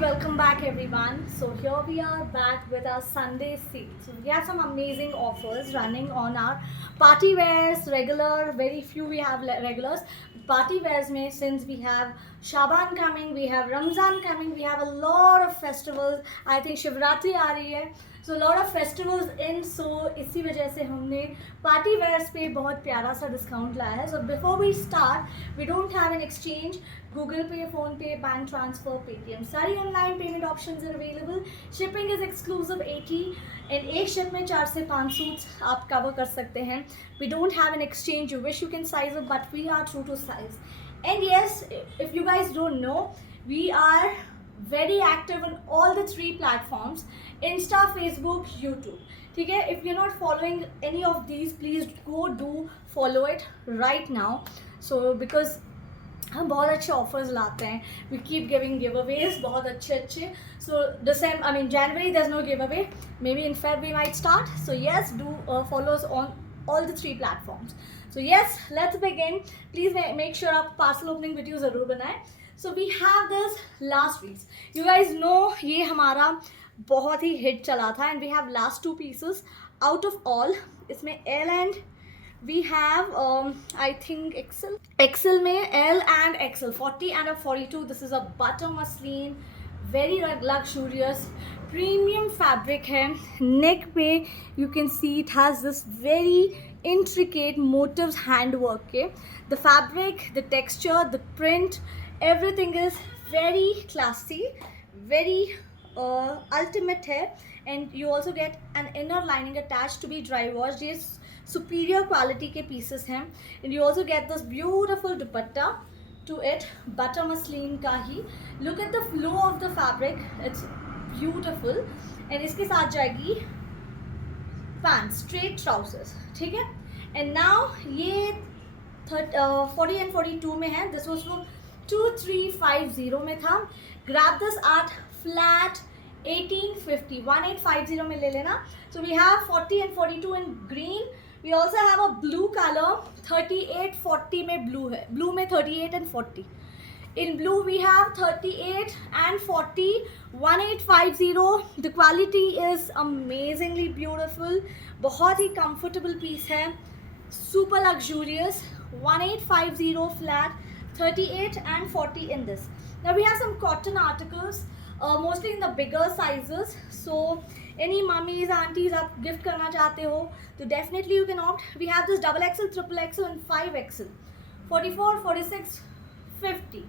welcome back everyone. So here we are back with our Sunday sale. So we have some amazing offers running on our party wears, regular, very few we have regulars. Party wears में since we have Shaban coming, we have Ramzan coming, we have a lot of festivals. I think Shivratri आ रही है. So a lot of festivals in, so इसी वजह से हमने party wears पे बहुत प्यारा सा discount लाया है. So before we start, we don't have an exchange. Google Pay, Phone Pay, bank transfer, Paytm, सारी online payment options are available. Shipping is exclusive 80 and एक ship में 4 से 5 suits आप cover कर सकते हैं. We don't have an exchange. You wish you can size up, but we are true to size. And yes, if you guys don't know, we are very active on all the 3 platforms: Insta, Facebook, YouTube. ठीक है, if you're not following any of these, please go do follow it right now. So because हम बहुत अच्छे offers लाते हैं, we keep giving giveaways बहुत अच्छे. So December, I mean January there is no giveaway, maybe in Feb we might start. So yes, do follow us on all the 3 platforms. So yes, let's begin. Please make sure आप parcel opening video ज़रूर बनाएं. So we have this last week. You guys know ये हमारा बहुत ही hit चला था and we have last 2 pieces out of all. इसमें L and we have I think XL में L and XL 40 and a 42. This is a butter muslin, very luxurious premium fabric है. Neck पे you can see it has this very intricate motifs handwork के. The fabric, the texture, the print, everything is very classy, very ultimate है. And you also get an inner lining attached to be dry washed. ये superior quality के pieces हैं. And you also get this beautiful dupatta to it, butter muslin का ही. Look at the flow of the fabric, it's beautiful. And इसके साथ जाएगी pants, straight trousers, ठीक है. And now ये 40 and 42 में है. This was for 2350 में था. Grab this at flat 1850, 1850 में ले लेना. So we have 40 and 42 in green. We also have a blue color, 3840 में blue है. Blue में 38 and 40. In blue we have 38 and 40, 1850. The quality is amazingly beautiful. बहुत ही comfortable piece है. Super luxurious. 1850 flat, 38 and 40 in this. Now we have some cotton articles, mostly in the bigger sizes. So any mummies, aunties आप gift करना चाहते हो तो definitely you can opt. We have this double XL, triple XL and 5XL, 44, 46, 50.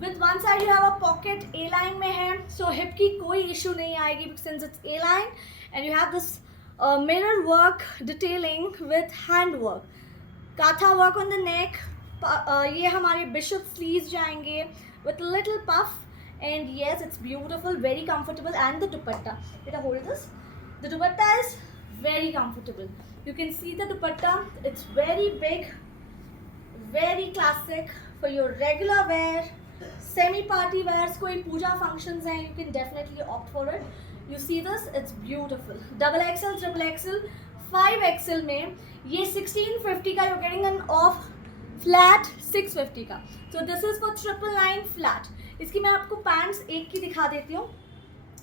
With one side you have a pocket, A-line में है, so hip की कोई issue नहीं आएगी since it's A-line. And you have this mirror work detailing with hand work, katha work on the neck. ये हमारे bishop sleeves जाएंगे with a little puff. And yes, it's beautiful, very comfortable. And the dupatta, let me hold this. The dupatta is very comfortable. You can see the dupatta, it's very big, very classic for your regular wear, semi party wears, कोई पूजा functions हैं, you can definitely opt for it. You see this, it's beautiful. Double XL, triple XL, 5XL में ये 1650 का you're getting an off flat 650 का. So this is for 999 flat. इसकी मैं आपको pants एक की दिखा देती हूँ.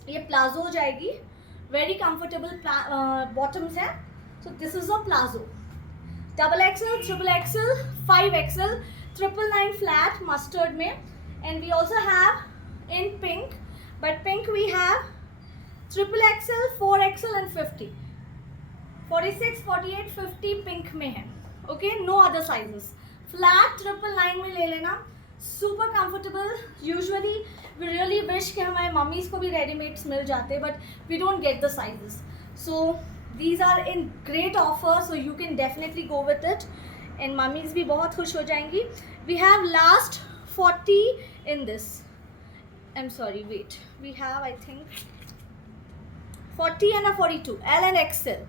ये प्लाजो हो जाएगी, वेरी कंफर्टेबल बॉटम्स है. So this is a palazzo. Double XL, triple XL, 5XL, 999 flat mustard में. And we also have in pink, but pink we have triple XL, 4XL and 50. 46, 48, 50 pink में है. Okay, no other sizes. Flat 999 में ले लेना. Super comfortable. Usually we really wish कि हमारे mummy's को भी रेडीमेड्स मिल जाते, but we don't get the sizes. So these are in great offer, so you can definitely go with it. And mummy's भी बहुत खुश हो जाएंगी. We have last 40 in this. I'm sorry, wait. We have I think 40 and a 42. L and XL.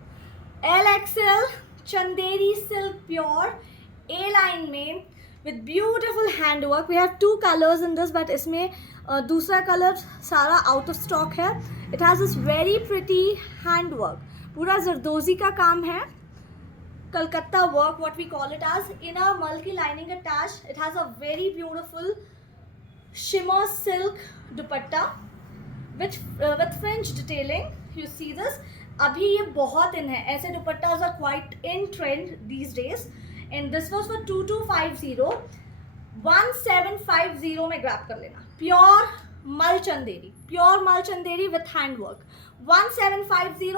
LXL Chanderi silk pure A-line में with beautiful handwork. We have 2 colors in this, but इसमें दूसरा colour सारा out of stock है. It has this very pretty handwork. पूरा जरदोजी का काम है. Kolkata work, what we call it as. Inner multi lining attached. It has a very beautiful shimmer silk dupatta. with fringe detailing. You see this. अभी ये बहुत इन है, ऐसे दुपट्टास are quite in trend these days, and this was for 2250. 1750 में grab कर लेना. Pure मल Chanderi with hand work. 1750,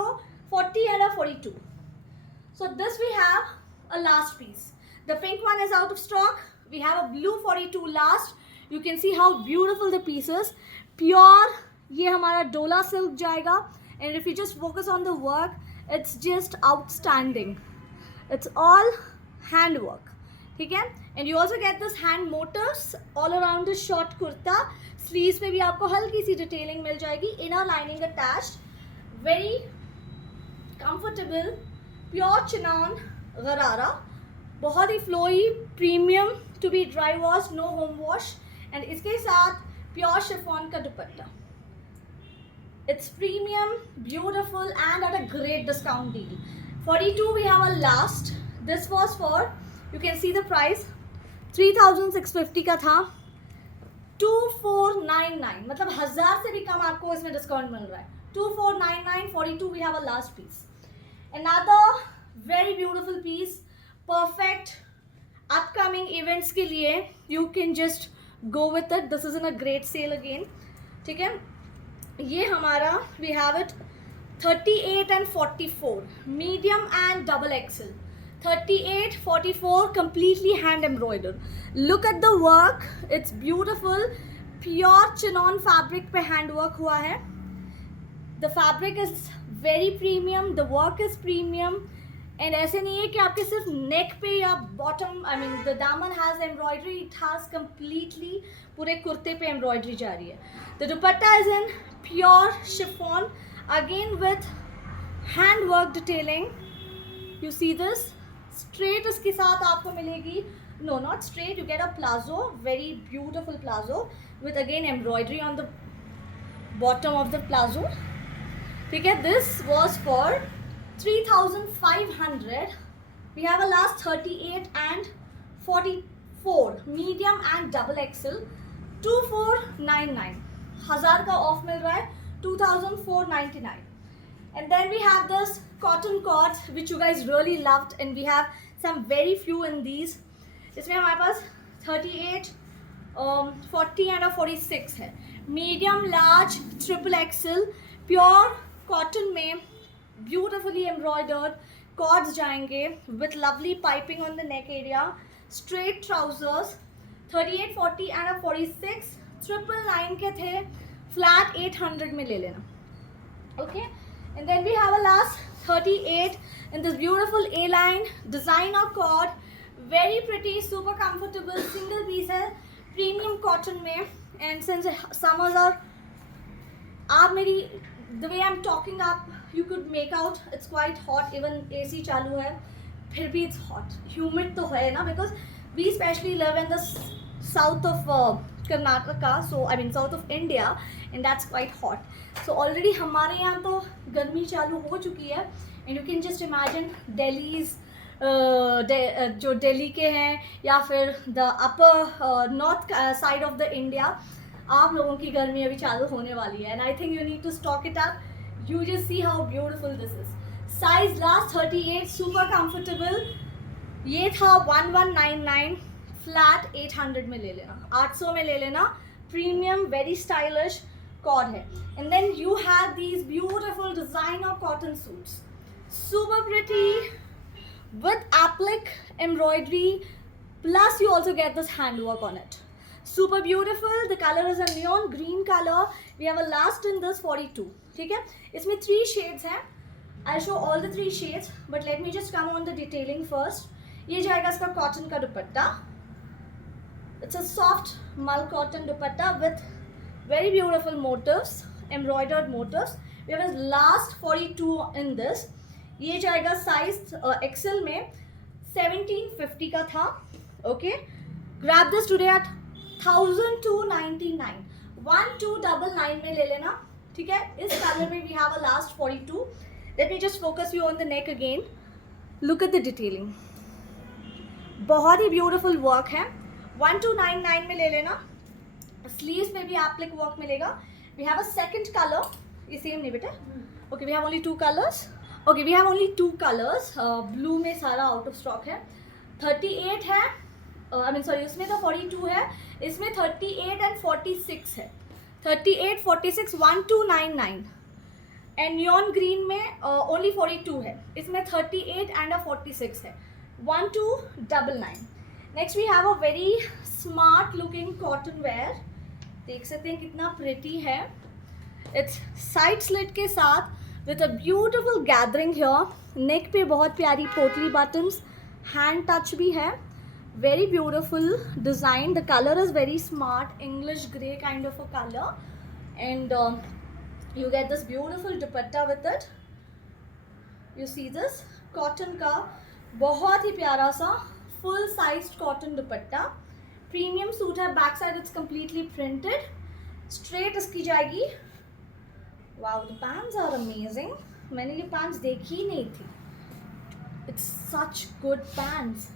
40 and a 42. So this we have a last piece. The pink one is out of stock. We have a blue 42 last. You can see how beautiful the piece is. Pure, ये हमारा डोला silk जाएगा. And if you just focus on the work, it's just outstanding. It's all hand work. ठीक है. And you also get this hand motifs all around the short kurta. Sleeves पे भी आपको हल्की सी detailing मिल जाएगी. Inner lining attached. Very comfortable. Pure chinon गरारा. बहुत ही flowy, premium to be dry wash, no home wash. And इसके साथ pure chiffon का दुपट्टा. It's premium, beautiful, and at a great discount deal. 42 we have a last. This was for, you can see the price, 3650 का था. 2499, मतलब 1000 से भी कम आपको इसमें डिस्काउंट मिल रहा है. 2499. 42 we have a last piece. Another very beautiful piece, perfect upcoming events के लिए. You can just go with it. This is in a great sale again. ठीक है. ये हमारा we have it 38 and 44, medium and double XL. 38, 44, completely hand embroidered. Look at the work, it's beautiful. Pure chinon fabric पे hand work हुआ है. The fabric is very premium, the work is premium. And ऐसे नहीं है कि आपके सिर्फ neck पे या bottom, I mean the daman has embroidery, it has completely पूरे कुर्ते पे embroidery जा रही है. The dupatta is in pure chiffon, again with hand work detailing. You see this. Straight इसके साथ आपको मिलेगी, no not straight, you get a plazo, very beautiful plazo with again embroidery on the bottom of the plazo. ठीक है. This was for 3500. We have a last 38 and 44, medium and double XL. 2499. 1000 का of मिल रहा है. 2499. And then we have this cotton cord which you guys really loved, and we have some very few in these. इसमें हमारे पास 38, 40 and a 46 है. Medium, large, triple XL, pure cotton में beautifully embroidered cords जाएंगे with lovely piping on the neck area. Straight trousers. 38, 40 and a 46. 999 के थे. Flat 800 में ले लेना. Okay. And then we have a last 38 in this beautiful A-line designer cord. Very pretty, super comfortable, single piece है, premium cotton में. And since summers are, आप मेरी, the way I'm talking up, you could make out it's quite hot. Even AC चालू है, फिर भी it's hot. Humid तो है ना, because we especially live in the south of Karnataka, so I mean south of India, and that's quite hot. So already हमारे यहाँ तो गर्मी चालू हो चुकी है. And you can just imagine Delhi's जो दिल्ली के हैं या फिर the upper north side of the India, आप लोगों की गर्मी अभी चालू होने वाली है. And I think you need to stock it up. You just see how beautiful this is. Size last 38, super comfortable. ये था 1199, flat 800 में ले लेना, 800 में ले लेना. Premium, very stylish cord है. And then you have these beautiful designer cotton suits, super pretty with applique embroidery, plus you also get this handwork on it. Super beautiful. The color is a neon green color. We have a last in this 42. ठीक है. इसमें 3 shades हैं. I'll show all the 3 shades, but let me just come on the detailing first. ये जाएगा इसका cotton का दुपट्टा. It's a soft mull cotton dupatta with very beautiful motifs, embroidered motifs. We have a last 42 in this. ये जाएगा size XL में 1750 का था. Okay. Grab this today at 1299. 1299 में ले लेना. ठीक है. इस color में we have a last 42. Let me just focus you on the neck again. Look at the detailing. बहुत ही beautiful work है. 1299 में ले लेना. Sleeves में भी applique work मिलेगा. We have a second color. ये same नहीं बेटा? Okay, we have only two colors. Okay, we have only two colors. Blue में सारा out of stock है. 38 है. I mean sorry, उसमें तो 42 है. इसमें 38 and 46 है. 38, 46, 1299. And neon green में only 42 है. इसमें 38 and a 46 है. 1299. Next we have a very smart looking cotton wear. देख सकते हैं कितना प्रिटी है. इट्स साइड स्लिट के साथ with a beautiful gathering here. Neck पे बहुत प्यारी पोटली बटन्स, हैंड टच भी है. Very beautiful design. The colour is very smart, English grey kind of a colour. And you get this beautiful dupatta with it. You see this cotton का बहुत ही प्यारा सा full sized cotton dupatta. Premium suit है. Back side it's completely printed. Straight इसकी जाएगी. Wow, the pants are amazing. मैंने ये पैंट्स देखी ही नहीं थी. It's such good pants.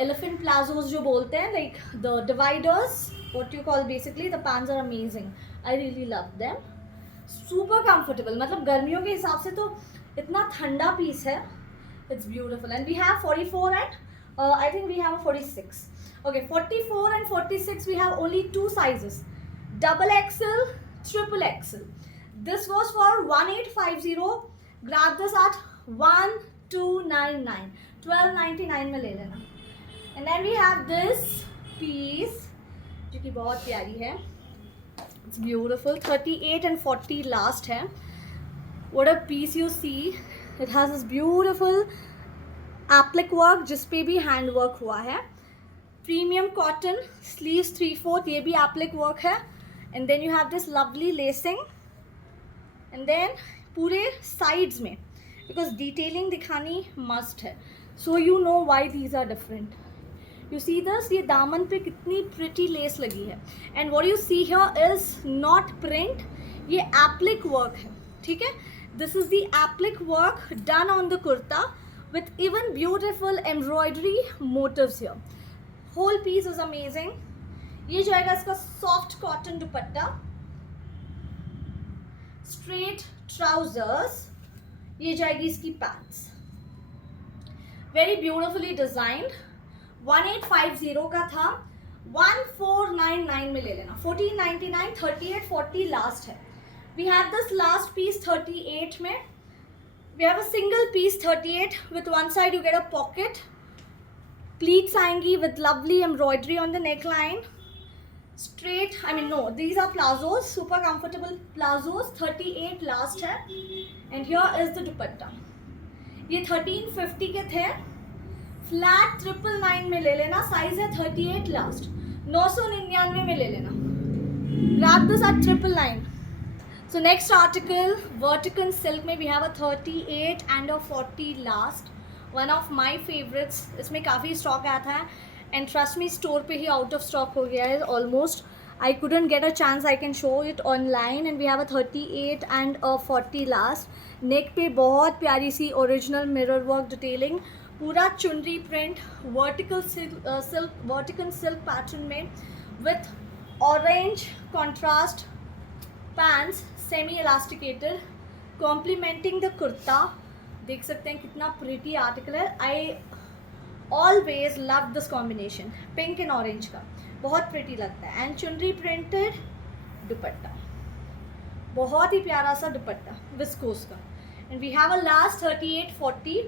Elephant palazzos जो बोलते हैं, like the dividers, what you call basically, the pants are amazing. I really love them. Super comfortable. मतलब गर्मियों के हिसाब से तो इतना ठंडा पीस है. It's beautiful. And we have 44 and I think we have 46. Okay, 44 and 46 we have only two sizes, double XL, triple XL. This was for 1850. Grab this at 1299, 1299 में ले लेना. And then we have this piece जो कि बहुत प्यारी है. It's beautiful. 38 and 40 last है. What a piece you see. It has this beautiful applique work जिस पे भी हैंड वर्क हुआ है. प्रीमियम कॉटन, स्लीव्स 3/4, ये भी एप्लिक वर्क है. And then you have this lovely lacing. And then पूरे साइड्स में, बिकॉज डिटेलिंग दिखानी मस्ट है, so you know why these are different. You see this, ये दामन पे कितनी प्रिटी लेस लगी है. And what you see here is not print, ये एप्लिक वर्क है. ठीक है, this is the applique work done on the kurta with even beautiful embroidery motives here. Whole piece is amazing. ये जाएगा इसका soft cotton dupatta, straight trousers. ये जाएगी इसकी पैंट्स. Very beautifully designed. 1850 का था, 1499 में ले लेना. 1499, 38, 40 लास्ट है. We have this last piece 38 में. We have a single piece 38 with one side you get a pocket. Pleats आएंगी with lovely embroidery on the neckline. Straight, I mean no, these are plazos, super comfortable plazos. 38 last है. And here is the dupatta. ये 1350 के थे. Flat 999 में ले लेना. Size है 38 last. 999 में ले लेना. Grab this at 999. So next article, vertical silk में we have a 38 and a 40 last. One of my favourites. इसमें काफ़ी स्टॉक आया था एंड ट्रस्ट मी स्टोर पे ही आउट ऑफ स्टॉक हो गया है almost. I couldn't get a chance I can show it online. And we have a 38 and a 40 last. Neck पे बहुत प्यारी सी ओरिजिनल मिरर वर्क डिटेलिंग, पूरा चुनरी प्रिंट, वर्टिकल सिल्क पैटर्न में with orange contrast pants, semi elasticated, complementing the kurta. देख सकते हैं कितना प्रिटी आर्टिकल है. I always love this combination, pink and orange का बहुत प्रिटी लगता है. एंड चुनरी प्रिंटेड दुपट्टा, बहुत ही प्यारा सा दुपट्टा विस्कोस का. And we have a last 38-40.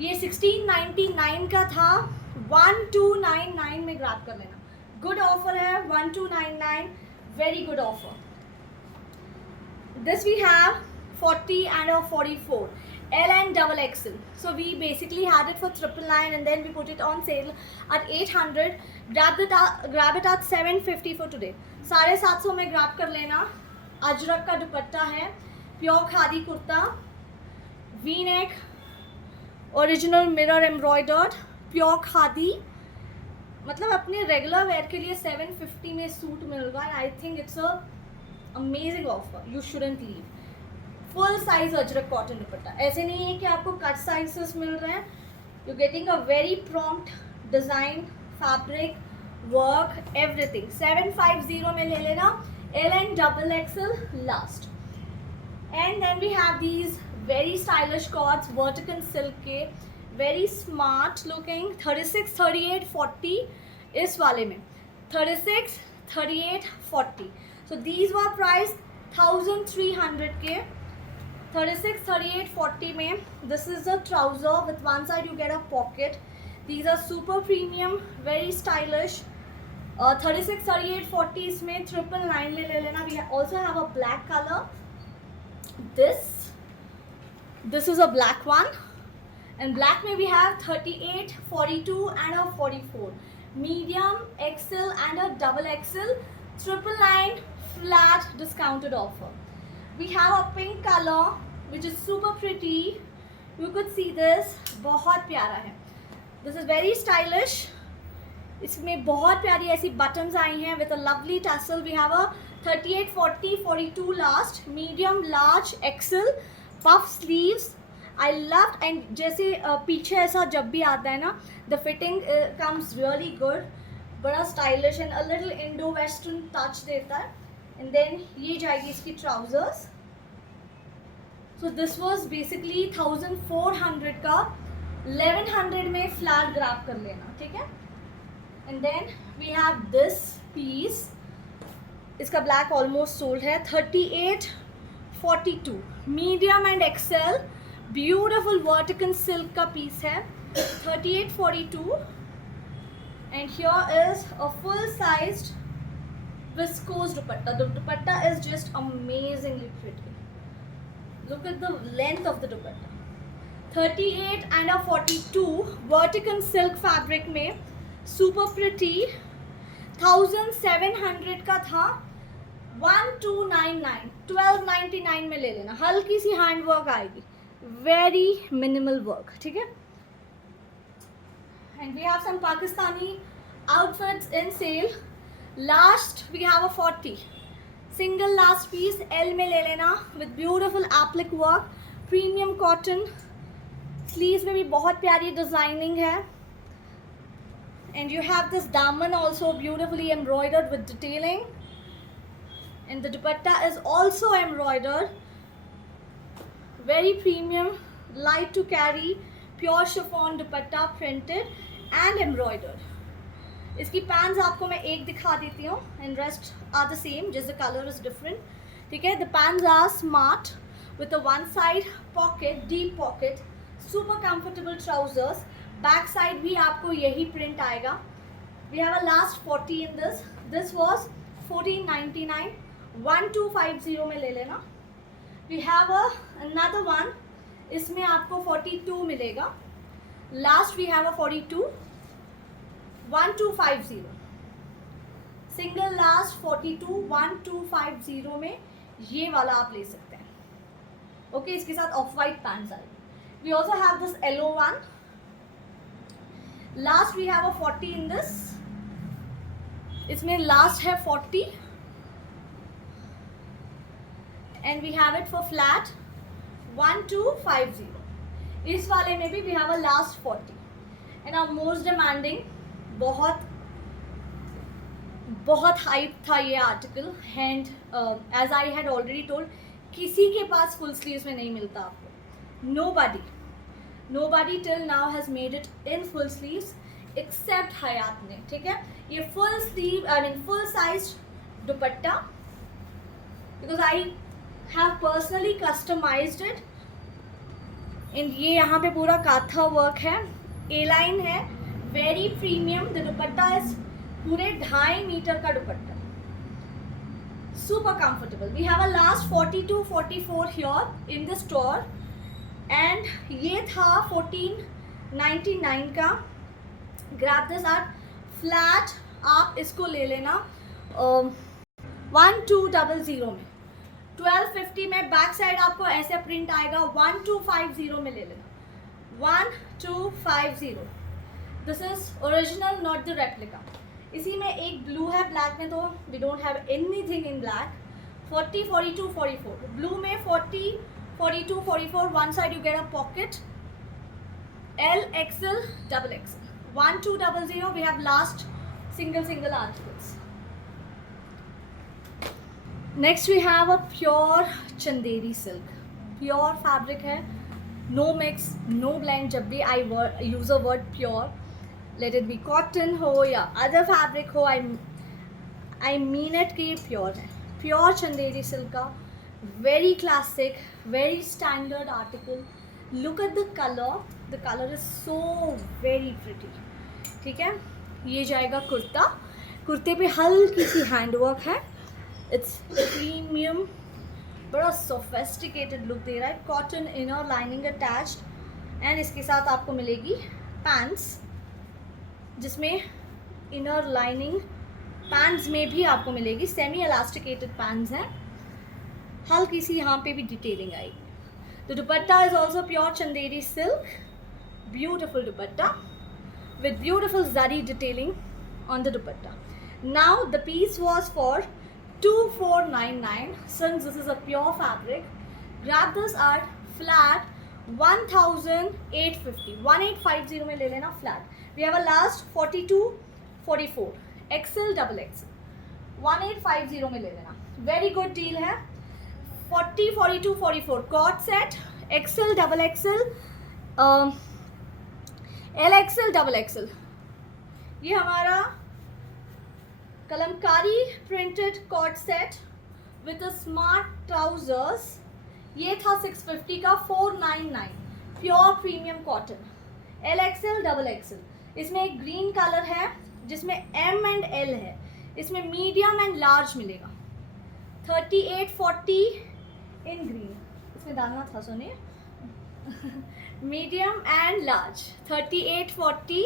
ये 1699 का था, 1299 में ग्रैब कर लेना. गुड ऑफर है. 1299, very good offer. This we have 40 and a 44. L and double XL. So we basically had it for 999 and then we put it on sale at 800. Grab it at 750 for today. 750 में grab कर लेना. अजरक का दुपट्टा है, pure khadi kurta, V neck, original mirror embroidered, pure khadi. मतलब अपने regular wear के लिए 750 में सूट मिलेगा. I think it's a amazing offer. You shouldn't leave. Full size Ajrak cotton दुपट्टा. ऐसे नहीं है कि आपको कट साइजेस मिल रहे हैं. You getting a very prompt design, fabric, work, everything. 750 में ले लेना. L and double XL last. And then we have these very stylish cords, vertical silk के, very smart looking, 36, 38, 40 इस वाले में 36, 38, 40. So these were priced 1300 के. 36, 38, 40 में. This is the trouser with one side you get a pocket. These are super premium, very stylish. 36, 38, 40 इसमें 999 ले लेना. We also have a black color. This is a black one, and black में we have 38, 42 and a 44. Medium, XL and a double XL. 999 flat discounted offer. We have a pink color which is super pretty. You could see this, बहुत प्यारा है. This is very stylish. इसमें बहुत प्यारी ऐसी buttons आई हैं with a lovely tassel. We have a 38, 40, 42 last, medium, large, XL, puff sleeves. I loved, and जैसे पीछे ऐसा जब भी आता है ना, the fitting comes really good, बड़ा stylish and a little Indo-Western touch देता है. And then ये जाएगी इसकी trousers. So this was basically 1400 का, 1100 में flat grab कर लेना, ठीक है? And then we have this piece. इसका black almost sold है. 38, 42 medium and XL, beautiful vertical silk का piece है. 38, 42, and here is a full sized viscose dupatta. The dupatta is just amazingly pretty. Look at the length of the dupatta. 38 and a 42 vertical silk fabric में, super pretty. 1700 का था, 1299, 1299 में ले लेना. हल्की सी हैंड वर्क आएगी, वेरी मिनिमल वर्क, ठीक है? And we have some Pakistani outfits in sale. Last we have a 40 single last piece, L में ले लेना, with beautiful applique work, premium cotton. Sleeves में भी बहुत प्यारी डिजाइनिंग है. And you have this daman also beautifully embroidered with detailing, and the dupatta is also embroidered, very premium, light to carry, pure chiffon dupatta, printed and embroidered. इसकी pants आपको मैं एक दिखा देती हूँ, and rest are the same, just the color is different, ठीक है? The pants are smart with a one side pocket, deep pocket, super comfortable trousers. Back side भी आपको यही प्रिंट आएगा. We have a last 40 in this. This was 1499, 1250 में ले लेना. We have another one, इसमें आपको 42 मिलेगा. Last we have a 42, 1250. Single last 42, 1250 में ये वाला आप ले सकते हैं. ओके, इसके साथ ऑफ वाइट पैंट्स आएगी. We also have this yellow one. Last we have a 40 in this. इसमें लास्ट है 40, and we have it for flat 1250. इस वाले में भी we have a last 40. And our most demanding, बहुत हाइप था ये article. And as I had already told, किसी के पास फुल स्लीव्स में नहीं मिलता आपको. Nobody till now has made it in full sleeves except Hayat ने, ठीक है? ये full sleeve, I mean full sized dupatta, because I have personally customized it. and ये यहाँ पे पूरा काथा वर्क है, A-line है, very premium. The dupatta is पूरे 2.5 मीटर का दुपट्टा, super comfortable. We have a last 42, 44 here in the store. And ये था 1499 का. ग्रैब दिस एट फ्लैट, आप इसको ले लेना 1200 में. 1250 में बैक साइड आपको ऐसे प्रिंट आएगा. 1250 में ले लेना. 1250. This is original, not the replica. इसी में एक ब्लू है, ब्लैक में तो we don't have anything in black. 40, 42, 44. Blue में 40, 42, 44, one side you get a pocket. L, XL, double XL. 1200. We have last single articles. Next we have a pure Chanderi silk. Pure fabric है, no mix, no blend. जब भी I use a word pure, let it be cotton हो या other fabric हो, I mean it कि ये pure है. Pure Chanderi silk का very classic, very standard article. Look at the colour is so very pretty. ठीक है, ये जाएगा कुर्ता. कुर्ते पे हल्की सी हैंडवर्क है. इट्स प्रीमियम, बड़ा सोफेस्टिकेटेड लुक दे रहा है. Cotton inner lining attached and इसके साथ आपको मिलेगी पैंट्स, जिसमें इनर लाइनिंग पैंट्स में भी आपको मिलेगी. सेमी इलास्टिकेटेड पैंट्स हैं. हल्की सी यहाँ पे भी डिटेलिंग आएगी. The dupatta is also pure Chanderi silk. Beautiful dupatta with beautiful zari detailing on the dupatta. Now the piece was for 2499. Since this is a pure fabric, grab this at flat 1850. 1850 में ले लेना flat. We have a last 42 44 XL double XL. 1850 में ले लेना. Very good deal है. 40 42 44 cot set XL double XL LXL double XL. ये हमारा Kalamkari printed कॉट set with a smart trousers. ये था 650 का. 499 pure premium cotton. LXL double XL. इसमें एक ग्रीन कलर है जिसमें M एंड L है. इसमें मीडियम एंड लार्ज मिलेगा. 3840 इन ग्रीन. इसमें डालना था सोने. medium and large. 3840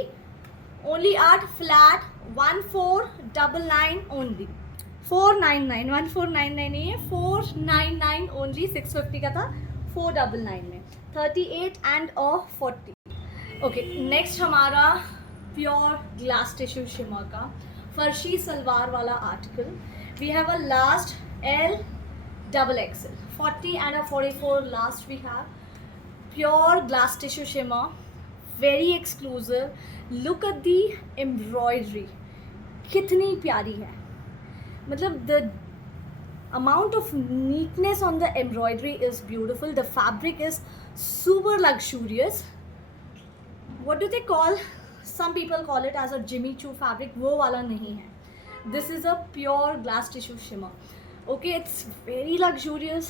only at flat 1499 only. 499 1499 नहीं है, 499 only. 650 का था, 499 में. 38 and 40. ओके, नेक्स्ट हमारा प्योर ग्लास टिश्यू शिमर का फर्शी सलवार वाला article. We have a last L double XL. 40 and a 44 last we have. Pure glass tissue shimmer, very exclusive. Look at the embroidery, कितनी प्यारी है. मतलब the amount of neatness on the embroidery is beautiful. The fabric is super luxurious. What do they call? Some people call it as a Jimmy Choo fabric. वो वाला नहीं है. This is a pure glass tissue shimmer. Okay, it's very luxurious,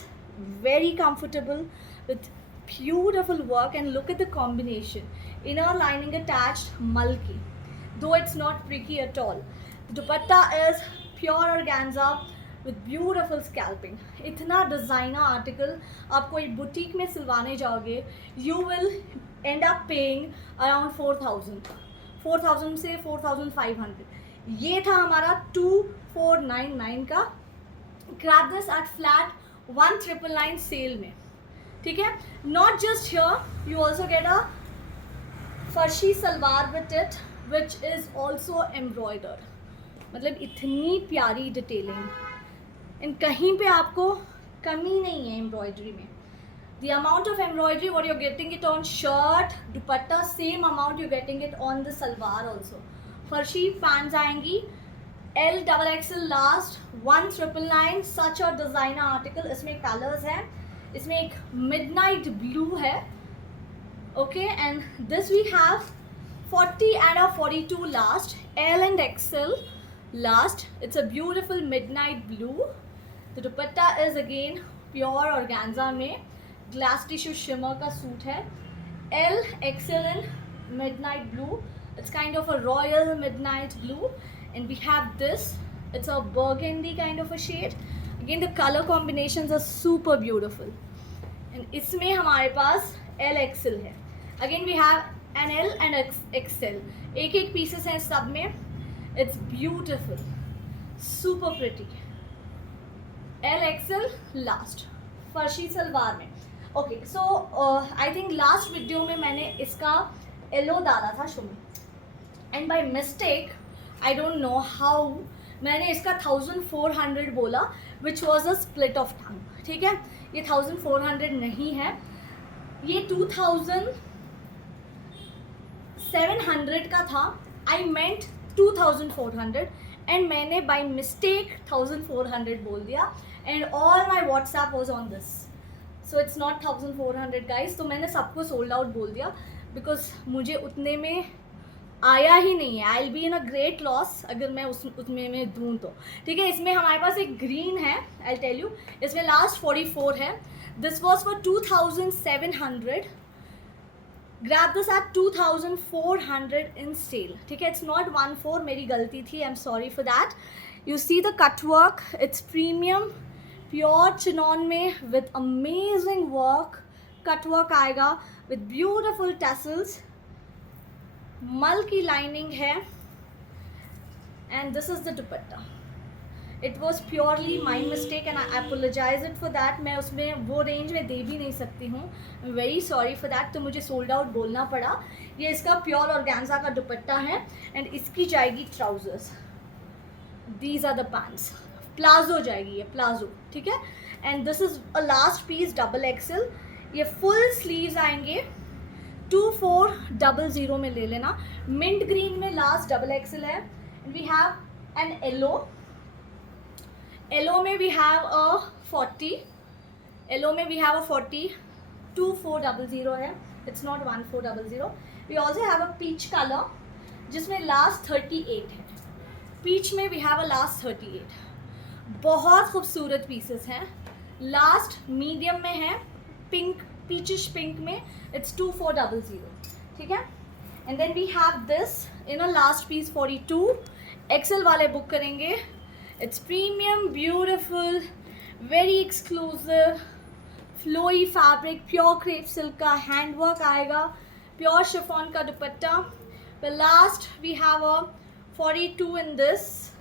very comfortable with beautiful work. And look at the combination. Inner lining attached, mulky, though it's not pricky at all. The dupatta is pure organza with beautiful scalping. इतना designer article आप कोई boutique में सिलवाने जाओगे, you will end up paying around 4,000 से 4,500. ये था हमारा 2499 का. Grab this at flat 1999 cell में. ठीक है. Not just here, you also get a फर्शी salwar with it, which is also embroidered. मतलब इतनी प्यारी डिटेलिंग, इन कहीं पे आपको कमी नहीं है एम्ब्रॉयडरी में. The amount of embroidery what you're getting it on shirt, dupatta, same amount you're getting it on the salwar also. फर्शी पैंट्स आएंगी. L double XL last 1999. Such a designer article. इसमें कलर्स हैं. इसमें एक midnight blue है. Okay, and this we have 40 and a 42 last. L and XL last. It's a beautiful midnight blue. The dupatta is again pure organza में glass tissue shimmer का suit है. L, XL in midnight blue. It's kind of a royal midnight blue. And we have this. It's a burgundy kind of a shade. Again, the color combinations are super beautiful. And इसमें हमारे पास L, XL है. Again, we have an L and XL. एक एक pieces हैं सब में. It's beautiful. Super pretty. L, XL last. फर्शी salwar में. Okay, so I think last video में मैंने इसका येलो डाला था शुरू. And by mistake, I don't know how, मैंने इसका 1400 बोला, which was a split of tongue. ठीक है, ये 1400 नहीं है, ये 2700 का था. I meant 2400 and मैंने by mistake 1400 बोल दिया. And all my WhatsApp was on this. So it's not 1400 guys. तो मैंने सबको सोल्ड आउट बोल दिया बिकॉज मुझे उतने में आया ही नहीं है. I will be in a great loss अगर मैं उसमें में दूँ तो. ठीक है, इसमें हमारे पास एक ग्रीन है, आई टेल यू. इसमें लास्ट 44 है. This was for 2700. Grab this at 2400 in sale. ठीक है, इट्स नॉट 14, मेरी गलती थी, I am sorry for that. You see the cut work, it's premium pure chinon में with amazing work. Cut work आएगा with beautiful tassels. मल की lining है and this is the dupatta. It was purely my mistake and I apologise it for that. मैं उसमें वो range में दे भी नहीं सकती हूँ, I am very sorry for that. तो मुझे सोल्ड आउट बोलना पड़ा. ये इसका प्योर ऑर्गेन्जा का दुपट्टा है एंड इसकी जाएगी trousers. These are the pants. Palazzo जाएगी ये, प्लाजो. ठीक है, and this is a last piece double XL. ये फुल स्लीव्स आएंगे. 2400 में ले लेना. मिंट ग्रीन में लास्ट डबल एक्सल है. वी हैव एन येलो में वी हैव अ 40. येलो में वी हैव अ 40. 2400 है, it's not 1400. We also have a peach colour जिसमें लास्ट 38 है. पीच में वी हैव अ लास्ट 38. बहुत खूबसूरत पीसेस हैं. लास्ट मीडियम में है, पिंक, पीचिश पिंक में. इट्स 2400. ठीक है, and then we have this in a last piece 42. XL वाले बुक करेंगे. It's premium, beautiful, very exclusive, flowy fabric, pure crepe silk का हैंडवर्क आएगा. प्योर शिफॉन का dupatta. The last we have a 42 in this.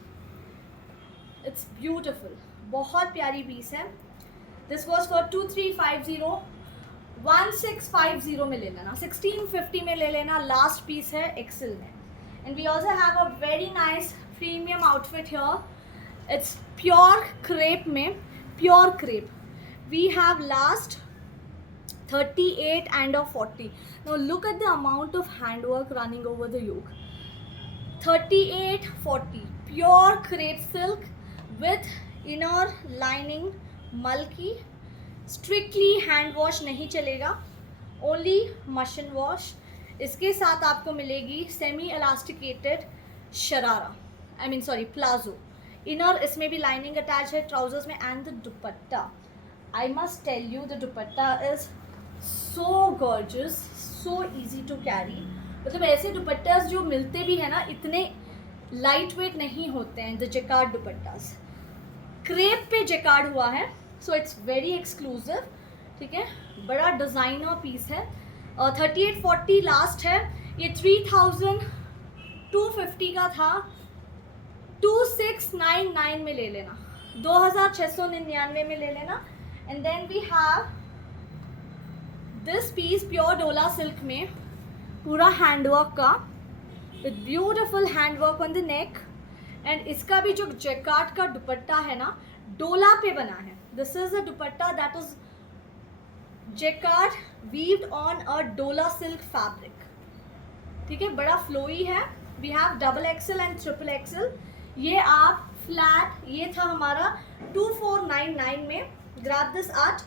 It's beautiful, बहुत प्यारी piece है. This was for 2350. 1650 में ले लेना, 1650 में ले लेना. लास्ट पीस है एक्सेल में. And we also have a very nice premium outfit here. It's pure crepe में, pure crepe. We have last 38 and a 40. Now look at the amount of handwork running over the yoke. 38, 40. Pure crepe silk with inner lining mulky. Strictly hand wash नहीं चलेगा, only machine wash. इसके साथ आपको मिलेगी semi elasticated sharara, I mean sorry palazzo. Inner इसमें भी lining attach है trousers में. And the dupatta, I must tell you, the dupatta is so gorgeous, so easy to carry. मतलब ऐसे दुपट्टास जो मिलते भी हैं ना, इतने लाइट वेट नहीं होते हैं. द जेकार्ड दुपट्टास, क्रेप पे जेकार्ड हुआ है, सो इट्स वेरी एक्सक्लूसिव. ठीक है, बड़ा डिज़ाइनर पीस है. 3840 लास्ट है. ये 3250 का था. 2699 में ले लेना, 2699 में ले लेना. And then we have this piece pure dola silk में, पूरा हैंडवर्क का, with beautiful handwork on the neck. एंड इसका भी जो जैकार्ड का दुपट्टा है ना, डोला पे बना है. This is a dupatta that is jacquard weaved on a dola silk fabric. ठीक है, बड़ा फ्लोई है. We have double XL and triple XL. ये आप फ्लैट, ये था हमारा 2499 में. ग्रैब दिस एट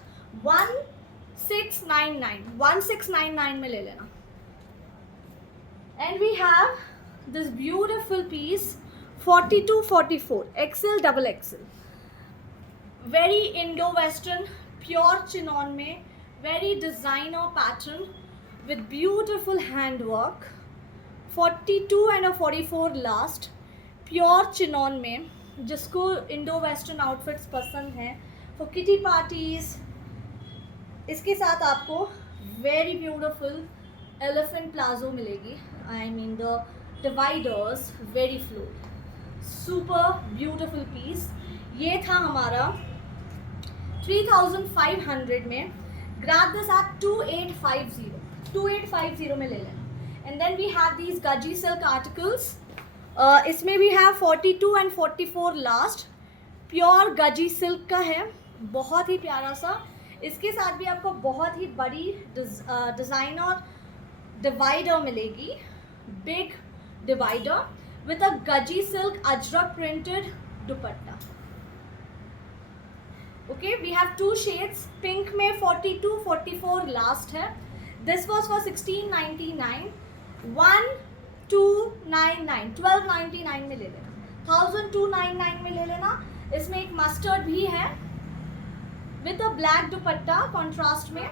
1699 में ले लेना. And we have this beautiful piece 4244 XL double XL. Very Indo western, pure chinon में, very designer pattern with beautiful hand work. 42 and 44 last, pure chinon में. जिसको इंडो वेस्टर्न आउटफिट्स पसंद हैं for kitty parties, इसके साथ आपको very beautiful elephant palazzo मिलेगी. I mean the dividers, very flow, super beautiful piece. ये था हमारा 3500 में. ग्रैब दिस एट 2850 में ले लेना. And then we have these gaji silk articles. इसमें भी have 42 and 44 last. Pure gaji silk का है, बहुत ही प्यारा सा. इसके साथ भी आपको बहुत ही बड़ी डिज़ाइनर डिवाइडर मिलेगी, big divider with a gaji silk ajrak printed dupatta. Okay we have 2 shades, pink में 42 44 लास्ट है. This was for 1699. 1299 1299 में ले लेना, 1299 में ले लेना. इसमें एक मस्टर्ड भी है with a black dupatta contrast में,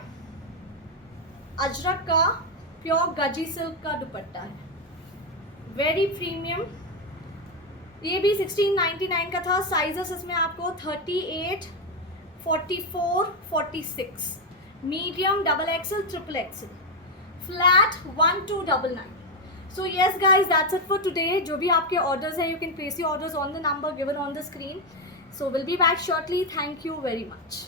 अजरक का प्योर गजी सिल्क का दुपट्टा है, वेरी प्रीमियम. ये भी 1699 का था. साइजेस इसमें आपको 38 44 46, medium, double axle, triple axle, flat 1299. So yes guys, that's it for today. जो भी आपके orders हैं, you can place your orders on the number given on the screen. So we'll be back shortly. Thank you very much.